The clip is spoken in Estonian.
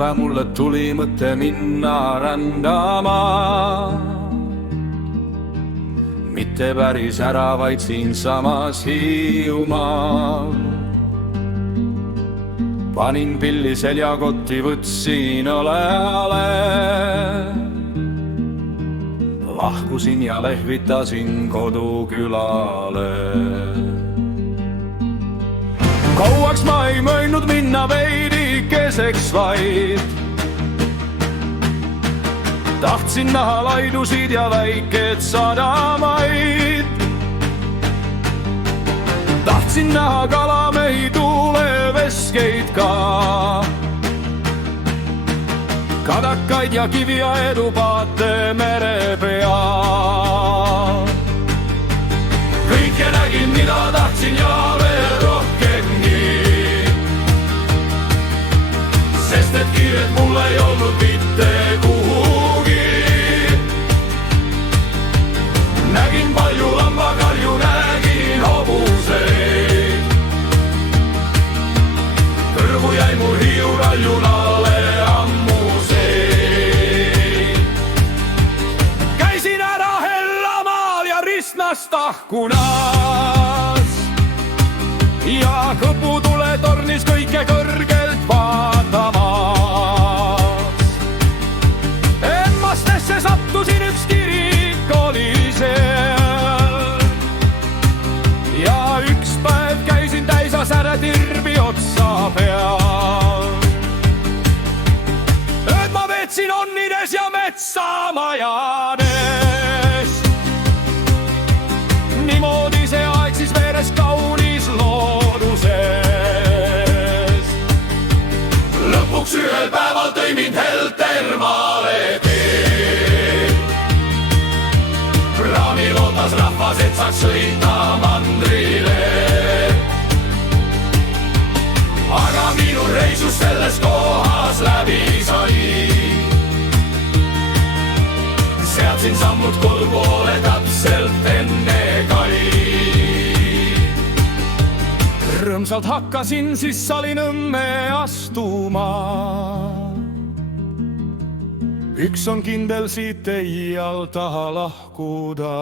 päev mulle tuli mõte minna rändama. Mitte päris ära, vaid siinsamas Hiiumaal. Panin pilli seljakotti, võtsin õleale. Lahkusin ja lehvitasin kodukülale. Kauaks ma ei mõelnud minna veidikeseks vaid. Tahtsin näha laidusid ja väikeid sadamaid. Tahtsin näha kalamehi, tuuleveskeid ka. Kadakaid ja kiviaedupaate mere peal. Kõike nägin, mida tahtsin ja veel rohkemgi. Sest et kiiret mul ei olnud mitte kuhugi. Nägin palju lambakarju, nägin hobuseid. Kõrvu jäi mul Hiiu raljunale ammuseid. Käisin ära Hellamaal ja Ristnast Ahkunas. Ja Kõputule tornis kõike kõrgelt vaatamas. Emmastesse sattusin, üks kirik oli seal. Ja üks päev käisin täisa säre tirbi otsa peal. Ööd ma veetsin onnides ja metsamajades. Niimoodi see aeg siis veeres kaunis looduses. Lõpuks ühel päeval tõi mind Heltermaale tee. Praamil ootas rahvas, et saaks sõita mandrile. Aga minu reisus selles kohas läbi sai. Seadsin sammud kodu poole täpselt enne kai. Rõõmsalt hakkasin siis Salinõmme astuma. Üks on kindel, siit ei taha lahkuda.